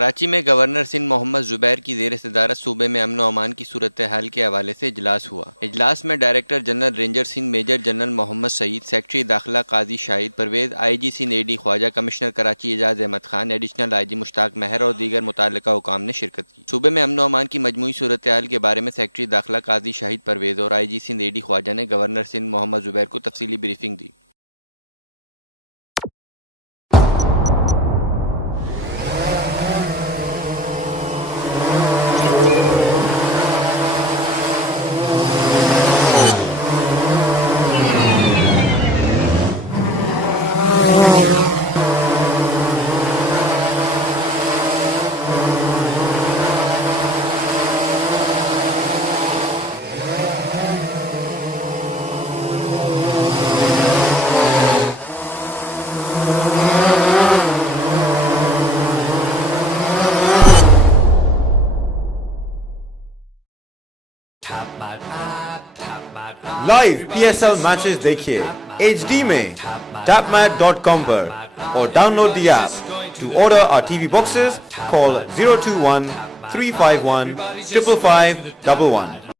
कराची में गवर्नर सिंध मोहम्मद ज़ुबैर की ज़ेर सदारत सूबे में अमन व अमान की सूरत हाल के हवाले से इजलास हुआ। इजलास में director general ranger Sindh major general Mohammad Saeed, secretary दाखिला Qazi Shahid Parvez, IG Sindh AD Khawaja, commissioner Karachi Ejaz Ahmed Khan, additional IG Mushtaq Mahar और दीगर मुतल्लिका हुकाम ने शिरकत की। सूबे में अमन व अमान की मजमूई सूरत हाल के बारे में सेक्रेटरी दाखिला काजी शाहिद परवेज़ और IG सिंध AD ख्वाजा ने गवर्नर सिंध मोहम्मद ज़ुबैर को तफसीली ब्रीफिंग दी। लाइव PSL मैचेस देखिए HD में tapmat.com पर और download the app. To order our TV boxes, call 021 351 55511.